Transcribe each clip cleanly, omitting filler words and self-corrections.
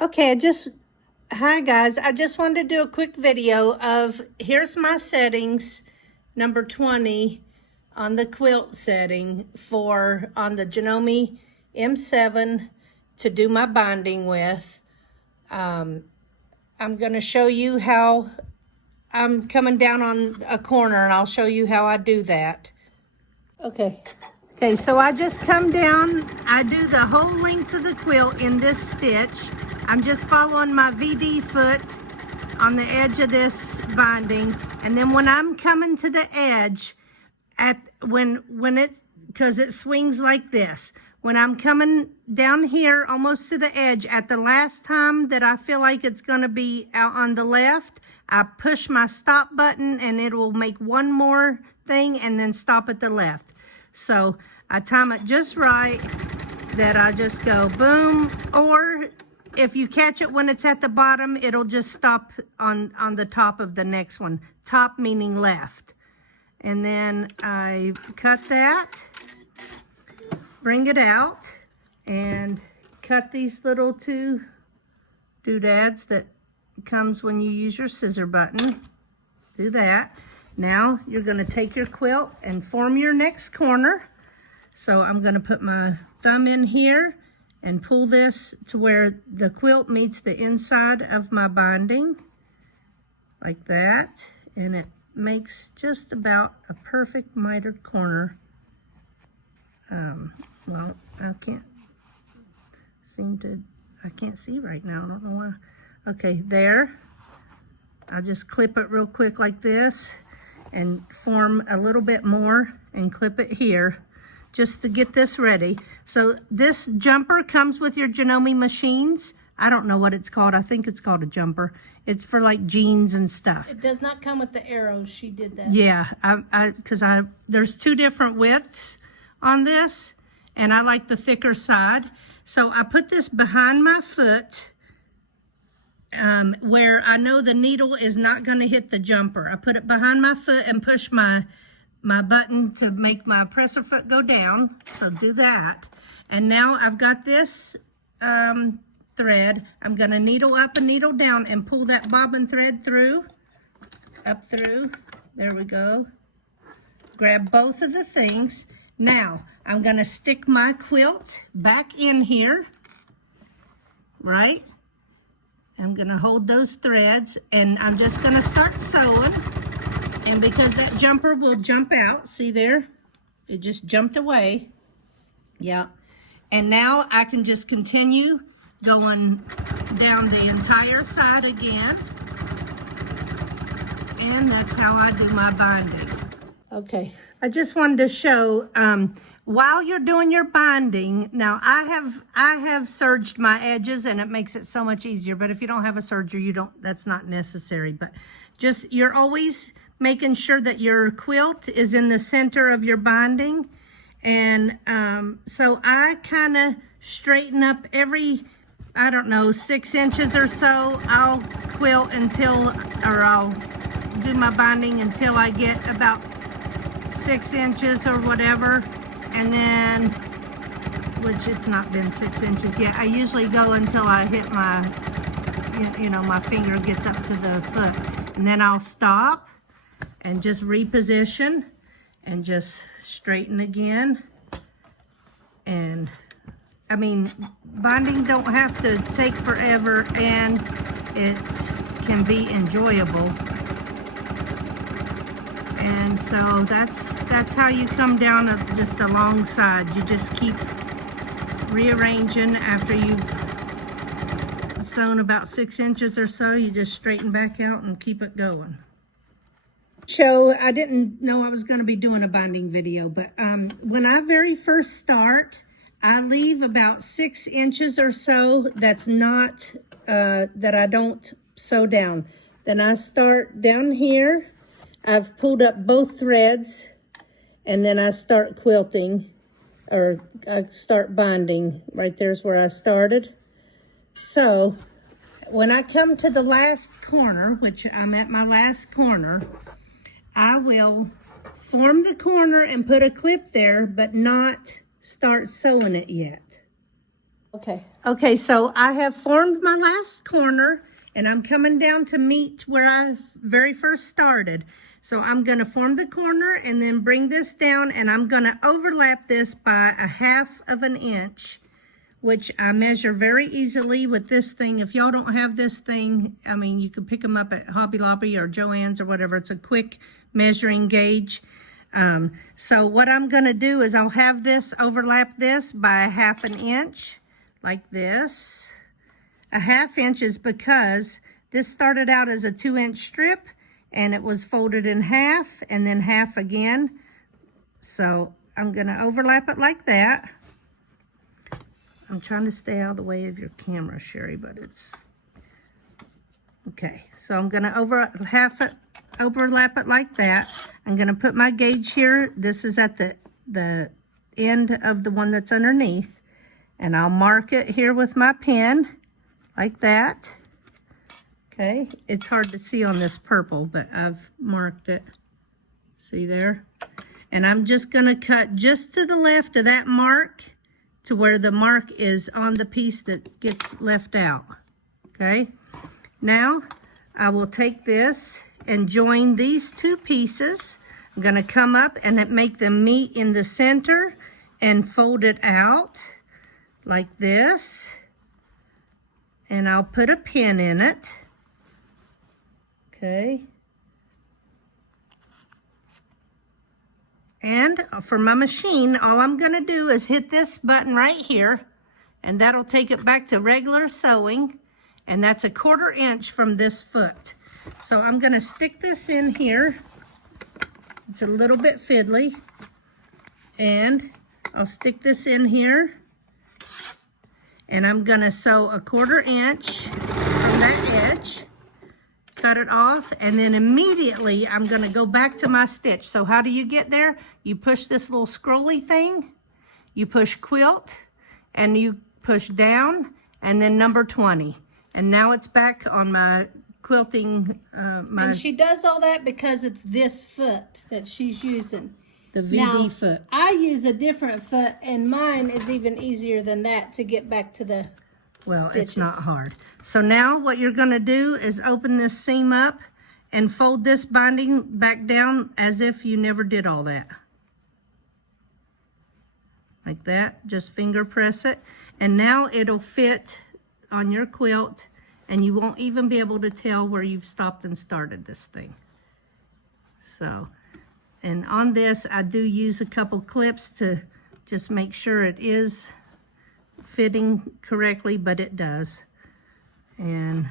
Okay, hi guys. I just wanted to do a quick video of, here's my settings, number 20 on the quilt setting on the Janome M7 to do my binding with. I'm going to show you how I'm coming down on a corner, and I'll show you how I do that. Okay, so I just come down, I do the whole length of the quilt in this stitch. I'm just following my VD foot on the edge of this binding, and then when I'm coming to the edge, because it swings like this, when I'm coming down here almost to the edge, at the last time that I feel like it's going to be out on the left, I push my stop button and it will make one more thing and then stop at the left. So I time it just right that I just go boom, or if you catch it when it's at the bottom, it'll just stop on the top of the next one. Top meaning left. And then I cut that, bring it out, and cut these little two doodads that comes when you use your scissor button. Do that. Now you're going to take your quilt and form your next corner. So I'm going to put my thumb in here and pull this to where the quilt meets the inside of my binding, like that, and it makes just about a perfect mitered corner. Well, I can't see right now. I don't know why. Okay, there. I'll just clip it real quick like this and form a little bit more and clip it here just to get this ready. So this jumper comes with your Janome machines. I don't know what it's called. I think it's called a jumper. It's for like jeans and stuff. It does not come with the arrows. She did that. Yeah, because there's two different widths on this, and I like the thicker side. So I put this behind my foot where I know the needle is not going to hit the jumper. I put it behind my foot and push my button to make my presser foot go down. So do that. And now I've got this thread. I'm going to needle up and needle down and pull that bobbin thread through, up through. There we go. Grab both of the things. Now I'm going to stick my quilt back in here, right? I'm going to hold those threads, and I'm just going to start sewing. And because that jumper will jump out, see there? It just jumped away. Yeah. And now I can just continue going down the entire side again. And that's how I do my binding. Okay. I just wanted to show, while you're doing your binding, now I have serged my edges, and it makes it so much easier. But if you don't have a serger, that's not necessary. But just, you're always making sure that your quilt is in the center of your binding. And so I kind of straighten up every, I don't know, 6 inches or so. I'll quilt I'll do my binding until I get about 6 inches or whatever, and then, which it's not been 6 inches yet. I usually go until I hit my, my finger gets up to the foot, and then I'll stop and just reposition and just straighten again. And I mean, binding don't have to take forever, and it can be enjoyable. And so that's how you come down just alongside. You just keep rearranging after you've sewn about 6 inches or so. You just straighten back out and keep it going. So I didn't know I was going to be doing a binding video, but when I very first start, I leave about 6 inches or so that's not, that I don't sew down. Then I start down here. I've pulled up both threads, and then I start quilting, or I start binding. Right there's where I started. So when I come to the last corner, which I'm at my last corner, I will form the corner and put a clip there, but not start sewing it yet. Okay, so I have formed my last corner and I'm coming down to meet where I very first started. So I'm gonna form the corner and then bring this down, and I'm gonna overlap this by 1/2 of an inch, which I measure very easily with this thing. If y'all don't have this thing, I mean, you can pick them up at Hobby Lobby or Joann's or whatever. It's a quick measuring gauge. So what I'm gonna do is I'll have this overlap this by 1/2 an inch, like this. 1/2 inch is because this started out as a 2-inch strip and it was folded in half and then half again. So I'm gonna overlap it like that. I'm trying to stay out of the way of your camera, Sherry, but it's okay. So I'm gonna overlap it like that. I'm gonna put my gauge here. This is at the end of the one that's underneath, and I'll mark it here with my pen like that. Okay, it's hard to see on this purple, but I've marked it. See there? And I'm just gonna cut just to the left of that mark, to where the mark is on the piece that gets left out. Okay, now I will take this and join these two pieces. I'm gonna come up and make them meet in the center and fold it out like this. And I'll put a pin in it. Okay. And for my machine, all I'm gonna do is hit this button right here, and that'll take it back to regular sewing, and that's 1/4 inch from this foot. So I'm gonna stick this in here. It's a little bit fiddly, and I'll stick this in here, and I'm gonna sew 1/4 inch from that edge, cut it off, and then immediately I'm gonna go back to my stitch. So how do you get there? You push this little scrolly thing, you push quilt, and you push down, and then number 20. And now it's back on my quilting, And she does all that because it's this foot that she's using. the VD foot. I use a different foot, and mine is even easier than that to get back to the Well, stitches. it's not hard. So now what you're gonna do is open this seam up and fold this binding back down as if you never did all that. Like that, just finger press it. And now it'll fit on your quilt, and you won't even be able to tell where you've stopped and started this thing. So, and on this, I do use a couple clips to just make sure it is fitting correctly, but it does. And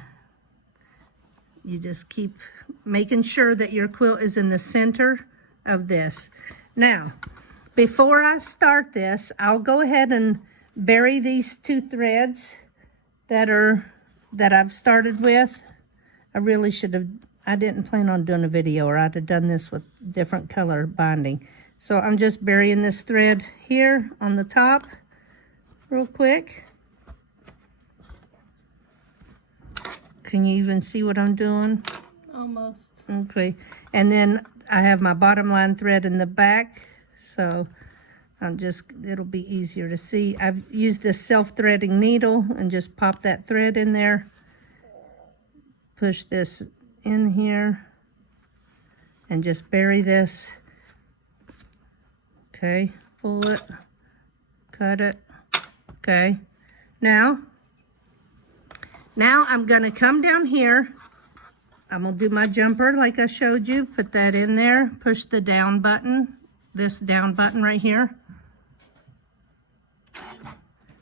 you just keep making sure that your quilt is in the center of this. Now, before I start this, I'll go ahead and bury these 2 threads that I've started with. I really should have, I didn't plan on doing a video, or I'd have done this with different color binding. So I'm just burying this thread here on the top real quick. Can you even see what I'm doing? Almost. Okay, and then I have my bottom line thread in the back, so it'll be easier to see. I've used this self-threading needle and just pop that thread in there. Push this in here and just bury this. Okay, pull it, cut it. Okay, now I'm gonna come down here. I'm gonna do my jumper like I showed you. Put that in there, push the down button, this down button right here.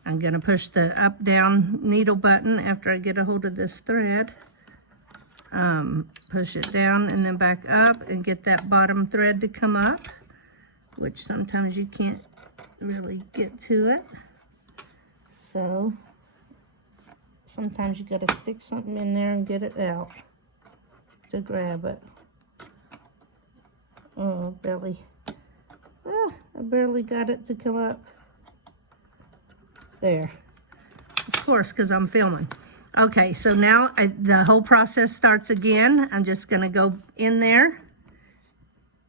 I'm gonna push the up down needle button after I get a hold of this thread. Push it down and then back up and get that bottom thread to come up, which sometimes you can't really get to it. So sometimes you gotta stick something in there and get it out to grab it. Oh, barely. I barely got it to come up. There. Of course, because I'm filming. Okay, so now the whole process starts again. I'm just gonna go in there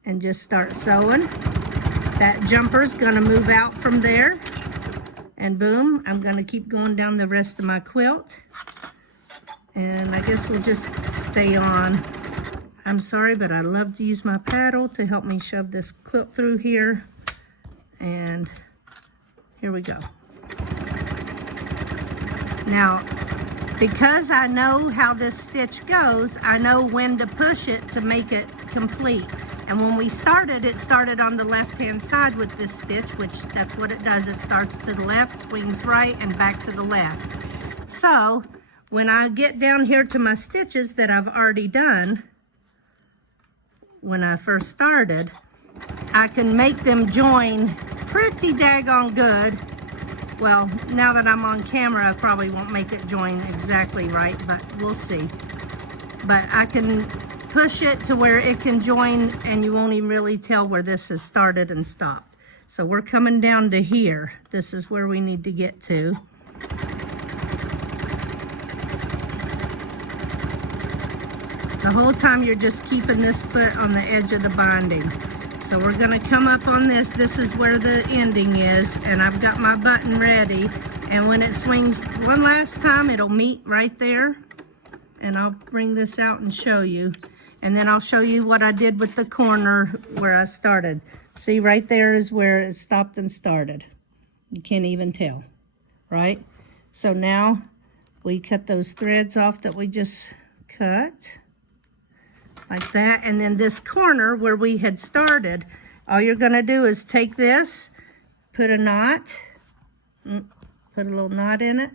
and just start sewing. That jumper's gonna move out from there. And boom, I'm gonna keep going down the rest of my quilt. And I guess we'll just stay on. I'm sorry, but I love to use my paddle to help me shove this quilt through here. And here we go. Now, because I know how this stitch goes, I know when to push it to make it complete. And when we started, it started on the left-hand side with this stitch, which that's what it does. It starts to the left, swings right, and back to the left. So, when I get down here to my stitches that I've already done, when I first started, I can make them join pretty daggone good. Well, now that I'm on camera, I probably won't make it join exactly right, but we'll see. But I can push it to where it can join and you won't even really tell where this has started and stopped. So we're coming down to here. This is where we need to get to. The whole time you're just keeping this foot on the edge of the binding. So we're gonna come up on this. This is where the ending is, and I've got my button ready. And when it swings one last time, it'll meet right there. And I'll bring this out and show you. And then I'll show you what I did with the corner where I started. See, right there is where it stopped and started. You can't even tell, right? So now we cut those threads off that we just cut. Like that, and then this corner where we had started, all you're gonna do is take this, put a knot, put a little knot in it,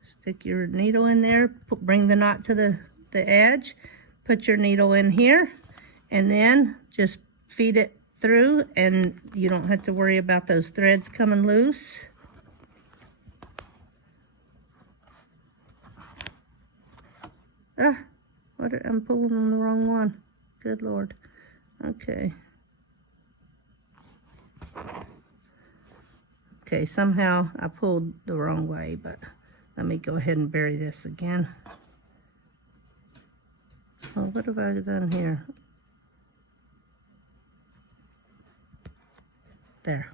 stick your needle in there, bring the knot to the edge, put your needle in here, and then just feed it through, and you don't have to worry about those threads coming loose. I'm pulling on the wrong one. Good Lord. Okay. Okay, somehow I pulled the wrong way, but let me go ahead and bury this again. Oh, what have I done here? There.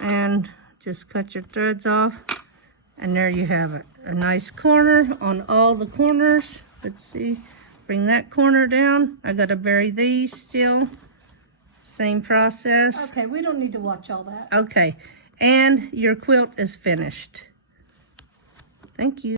And just cut your threads off, and there you have it. A nice corner on all the corners. Let's see, bring that corner down. I gotta bury these still. Same process. Okay, we don't need to watch all that. Okay, and your quilt is finished. Thank you.